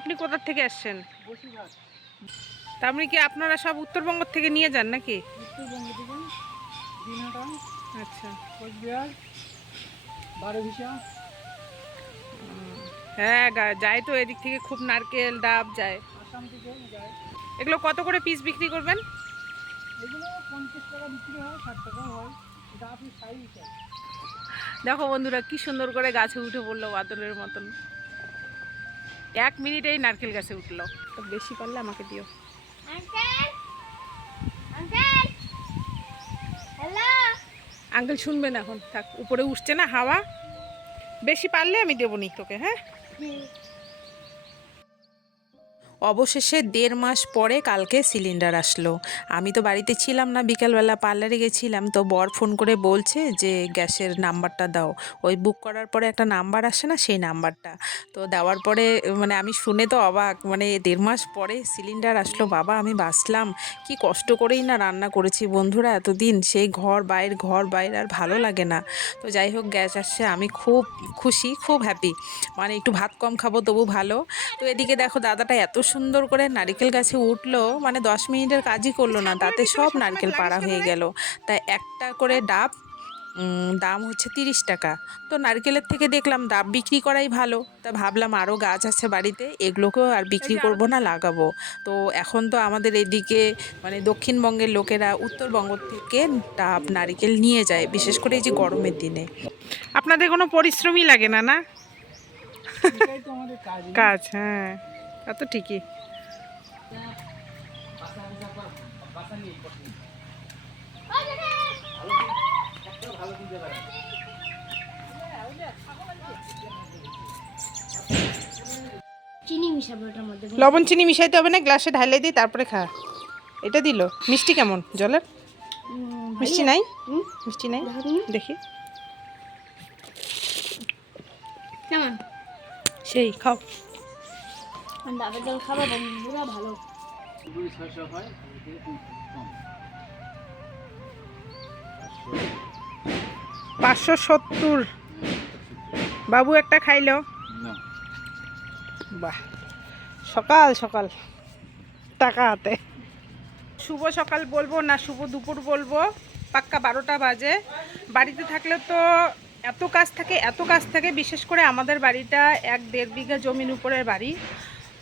আপনি কোথা থেকে আসছেন? তা মানে কি আপনারা সব উত্তরবঙ্গ থেকে নিয়ে যান নাকি? আচ্ছা। হ্যাঁ যায় তো এদিক থেকে খুব নারকেল, ডাব যায়। এগুলো কত করে পিস বিক্রি করবেন? আপনি দেখো বন্ধুরা, কি সুন্দর করে গাছে উঠে পড়ল বাদলের মতন। এক মিনিটেই নারকেল গাছে উঠল। বেশি পারলে আমাকে দিও। আঙ্কেল! আঙ্কেল! হ্যালো! আঙ্কেল শুনবেন এখন। থাক উপরে উঠছে না হাওয়া। বেশি পারলে আমি দেবো নি তোকে হ্যাঁ? অবশেষে দেড় মাস পরে কালকে সিলিন্ডার আসলো। আমি তো বাড়িতে ছিলাম না, বিকালবেলা পার্লারে গেছিলাম, তো বর ফোন করে বলছে যে গ্যাসের নাম্বারটা দাও। ওই বুক করার পরে একটা নাম্বার আসে না, সেই নাম্বারটা। তো দেওয়ার পরে মানে আমি শুনে তো অবাক মানে দেড় মাস পরে সিলিন্ডার আসলো, বাবা আমি বাঁচলাম, কি কষ্ট করেই না রান্না করেছি বন্ধুরা এতদিন, সেই ঘর বাইর ঘর বাইর আর ভালো লাগে না। তো যাই হোক, গ্যাস আসছে, আমি খুব খুশি, খুব হ্যাপি মানে একটু ভাত কম খাব, তবু ভালো। তো এদিকে দেখো দাদাটা এত সুন্দর করে নারকেল গাছে উঠল মানে দশ মিনিটের কাজই করল না তাতে সব নারকেল পাড়া হয়ে গেল। তাই একটা করে ডাব দাম হচ্ছে তিরিশ টাকা। তো নারকেলের থেকে দেখলাম ডাব বিক্রি করাই ভালো। তা ভাবলাম আরও গাছ আছে বাড়িতে এগুলোকেও আর বিক্রি করব না লাগাবো। তো এখন তো আমাদের এদিকে মানে দক্ষিণবঙ্গের লোকেরা উত্তরবঙ্গ থেকে ডাব নারকেল নিয়ে যায় বিশেষ করে এই যে গরমের দিনে। আপনাদের কোনো পরিশ্রমই লাগে না না? এটাই তো আমাদের কাজ। কাজ হ্যাঁ। তা তো ঠিকই। চিনি মিশাবো এটার মধ্যে। লবণ চিনি মিশাইতে হবে না গ্লাসে ঢালে দিই তারপরে খা। এটা দিল। মিষ্টি কেমন? জলের? মিষ্টি নাই? মিষ্টি নাই? দেখো। কেমন? সেই খাও। ডাবের জল খাব বন্ধুরা ভালো। ছয়শো হয় পাঁচশো সত্তর। বাবু একটা খাইলো? না। বাহ সকাল সকাল টাকা হাতে। শুভ সকাল বলব না শুভ দুপুর বলব। পাক্কা বারোটা বাজে। বাড়িতে থাকলে তো এত কাজ থাকে এত কাজ থাকে বিশেষ করে আমাদের বাড়িটা এক দেড় বিঘা জমির উপরের বাড়ি।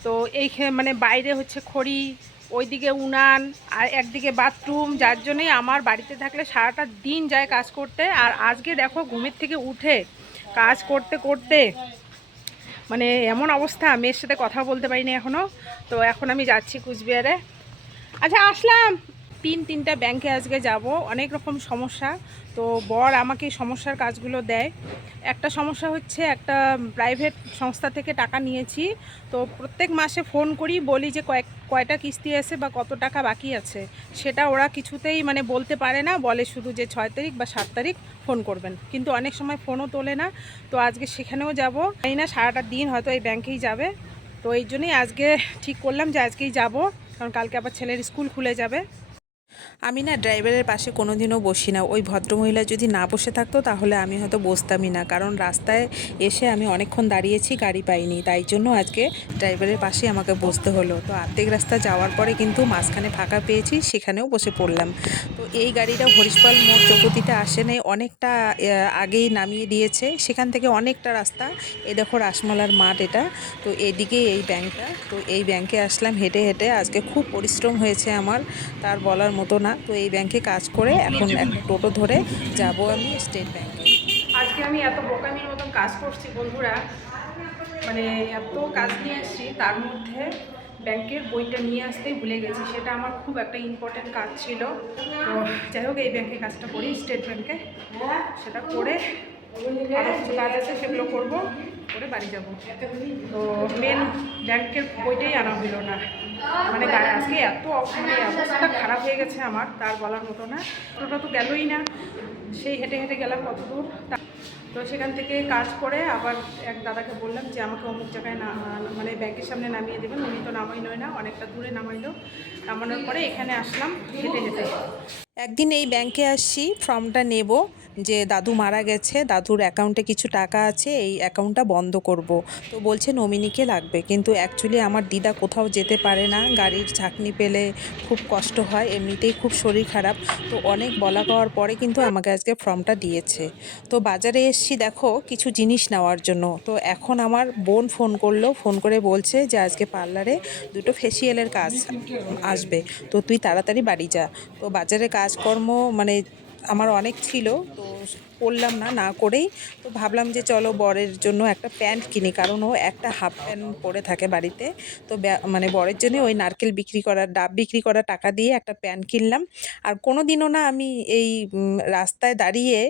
তো এই মানে বাইরে হচ্ছে খড়ি, ওইদিকে উনান আর একদিকে বাথরুম, যার জন্যই আমার বাড়িতে থাকলে সারাটা দিন যায় কাজ করতে। আর আজকে দেখো ঘুমের থেকে উঠে কাজ করতে করতে মানে এমন অবস্থা মেয়ের সাথে কথা বলতে পারিনি এখনও তো এখন আমি যাচ্ছি কুচবিহারে। আচ্ছা আসলাম। তিন, তিনটা ব্যাংকে আজকে যাব। অনেক রকম সমস্যা। তো বর আমাকে সমস্যার কাজগুলো দেয়। একটা সমস্যা হচ্ছে একটা প্রাইভেট সংস্থা থেকে টাকা নিয়েছি। তো প্রত্যেক মাসে ফোন করি, বলি যে কয়েক, কয়টা কিস্তি আছে বা কত টাকা বাকি আছে। সেটা ওরা কিছুতেই মানে বলতে পারে না। বলে শুধু যে ছয় তারিখ বা সাত তারিখ ফোন করবেন। কিন্তু অনেক সময় ফোনও তোলে না। তো আজকে সেখানেও যাব। এই না, সারাটা দিন হয়তো এই ব্যাংকেই যাবে। তো এই জন্যই আজকে ঠিক করলাম যে আজকেই যাব। কারণ কালকে আবার ছেলের স্কুল খুলে যাবে। আমি না ড্রাইভারের পাশে কোনোদিনও বসি না। ওই ভদ্রমহিলা যদি না বসে থাকতো, তাহলে আমি হয়তো বসতামই না। কারণ রাস্তায় এসে আমি অনেকক্ষণ দাঁড়িয়েছি, গাড়ি পাইনি। তাই জন্য আজকে ড্রাইভারের পাশে আমাকে বসতে হলো। তো আর্ধেক রাস্তা যাওয়ার পরে কিন্তু মাঝখানে ফাঁকা পেয়েছি, সেখানেও বসে পড়লাম। তো এই গাড়িটা হরিশপাল মোড় চৌপতিটা আসে নেই। অনেকটা আগেই নামিয়ে দিয়েছে। সেখান থেকে অনেকটা রাস্তা। এ দেখো রাসমালার মাঠ এটা। তো এদিকে এই ব্যাংকটা। তো এই ব্যাংকে আসলাম। হেঁটে হেঁটে আজকে খুব পরিশ্রম হয়েছে আমার। তার বলার মতো না। তো এই ব্যাংকে কাজ করে এখন একটা টোটো ধরে যাব আমি স্টেট ব্যাংকে আজকে আমি এত বোকামির মতন কাজ করছি বন্ধুরা। মানে এত কাজ নিয়ে আসছি তার মধ্যে ব্যাংকের বইটা নিয়ে আসতেই ভুলে গেছি। সেটা আমার খুব একটা ইম্পর্টেন্ট কাজ ছিল। তো যাই হোক এই ব্যাংকে কাজটা করি স্টেট ব্যাংকে সেটা করে কিছু কাজ আছে সেগুলো করব করে বাড়ি যাব। তো মেন ব্যাংকের বইটাই আনা হলো না। মানে আজকে এত মানে অবস্থা খারাপ হয়ে গেছে আমার, তার বলার মতো না। টোটো তো গেলই না। সেই হেঁটে হেঁটে গেলাম কত দূর। তো সেখান থেকে কাজ করে আবার এক দাদাকে বললাম যে, আমাকে অমুক জায়গায় না মানে ব্যাংকের সামনে নামিয়ে দেবেন। উনি তো নামাই নয় না, অনেকটা দূরে নামাইলো। নামানোর পরে এখানে আসলাম হেঁটে হেঁটে। একদিন এই ব্যাংকে আসছি ফর্মটা নেব, যে দাদু মারা গেছে, দাদুর অ্যাকাউন্টে কিছু টাকা আছে, এই অ্যাকাউন্টটা বন্ধ করব। তো বলছে নমিনিকে লাগবে, কিন্তু অ্যাকচুয়ালি আমার দিদা কোথাও যেতে পারে না, গাড়ির ঝাঁকনি পেলে খুব কষ্ট হয়, এমনিতেই খুব শরীর খারাপ। তো অনেক বলা কওয়ার পরে কিন্তু আমাকে আজকে ফর্মটা দিয়েছে। তো বাজারে এসছি, দেখো, কিছু জিনিস নেওয়ার জন্য। তো এখন আমার বোন ফোন করল ফোন করে বলছে যে আজকে পার্লারে দুটো ফেসিয়ালের কাজ আসবে। তো তুই তাড়াতাড়ি বাড়ি যা। তো বাজারে কাজকর্ম মানে আমার অনেক ছিল তো করলাম না না করেই। তো ভাবলাম যে চলো বরের জন্য একটা প্যান্ট কিনি কারণ ও একটা হাফ প্যান্ট পরে থাকে বাড়িতে। তো মানে বরের জন্য ওই নারকেল বিক্রি করা ডাব বিক্রি করা টাকা দিয়ে একটা প্যান্ট কিনলাম। আর কোনো দিনও না আমি এই রাস্তায় দাঁড়িয়ে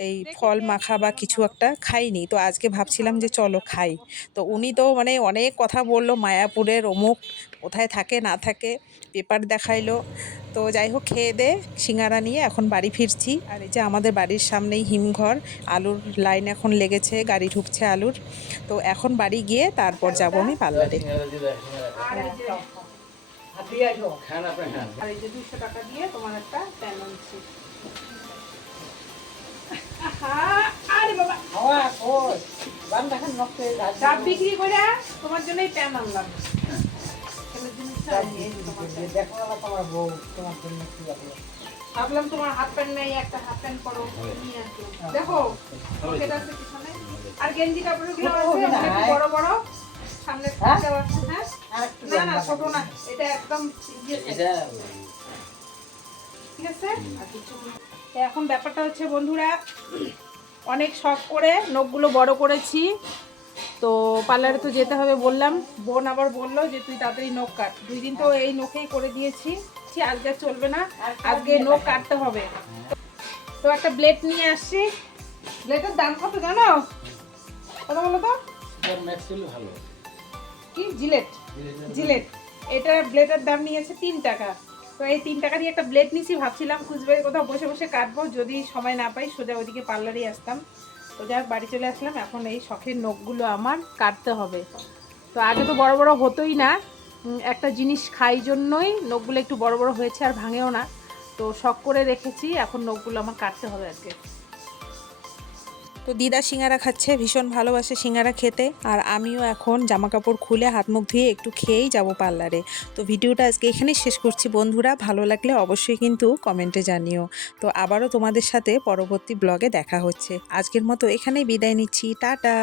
এই ফল মাখা বা কিছু একটা খাইনি। তো আজকে ভাবছিলাম যে চলো খাই। তো উনি তো মানে অনেক কথা বলল মায়াপুরের অমুক কোথায় থাকে না থাকে পেপার দেখাইলো। তো যাই হোক খেয়ে দে সিঙ্গারা নিয়ে এখন বাড়ি ফিরছি। আর এই যে আমাদের বাড়ির সামনেই হিমঘর আলুর লাইন এখন লেগেছে গাড়ি ঢুকছে আলুর। তো এখন বাড়ি গিয়ে তারপর যাব আমি পার্লারে। আর এই যে দুশো টাকা দিয়ে তোমার একটা প্যান আরে বাবা। হাওয়া কই গান দেখেন নষ্ট যাচ্ছে। ডাব বিক্রি করে তোমার জন্যই প্যান আনলাম। দেখো না তোমার বউ তোমার জন্য কি আছে ভাবলাম তোমার হাফ প্যান্ট নেই একটা হাফ প্যান্ট পরো নিয়ে দেখো পকেট আছে পিছনে। আর গেঞ্জি কাপড়গুলো আছে বড় বড়। সামনে হ্যাঁ? দেওয়া আছে হ্যাঁ? না না ছোট না এটা একদম ইয়ে ঠিক আছে? আর কিছু এখন ব্যাপারটা হচ্ছে বন্ধুরা অনেক শখ করে নখগুলো বড় করেছি। তো পার্লারে তো যেতে হবে বললাম। বোন আবার বলল যে তুই তাড়াতাড়ি নখ কাট। দুই দিন তো এই নখেই করে দিয়েছি। আজকে চলবে না আজকে নখ কাটতে হবে। তো একটা ব্লেড নিয়ে আসছি। ব্লেডের দাম কত জানো? কত বলো তো। কি? জিলেট? জিলেট। এটা ব্লেডের দাম নিয়েছে তিন টাকা। তো এই তিন টাকা দিয়ে একটা ব্লেড নিয়েছি ভাবছিলাম খুঁজবে কোথাও বসে বসে কাটবো। যদি সময় না পাই সোজা ওইদিকে পার্লারেই আসতাম। তো যাই বাড়ি চলে আসলাম। এখন এই শখের নখগুলো আমার কাটতে হবে। তো আগে তো বড় বড় হতোই না। একটা জিনিস খাই জন্যই নখগুলো একটু বড় বড় হয়েছে আর ভাঙেও না। তো শখ করে রেখেছি, এখন নখগুলো আমার কাটতে হবে আজকে। তো দিদা সিঙ্গারা খাচ্ছে, ভীষণ ভালোবাসে সিঙ্গারা খেতে। আর আমিও এখন জামা কাপড় খুলে হাত মুখ ধুয়ে একটু খেয়েই যাব পার্লারে। তো ভিডিওটা আজকে এখানেই শেষ করছি বন্ধুরা, ভালো লাগলে অবশ্যই কিন্তু কমেন্টে জানিও। তো আবারও তোমাদের সাথে পরবর্তী ব্লগে দেখা হচ্ছে। আজকের মতো এখানেই বিদায় নিচ্ছি, টাটা!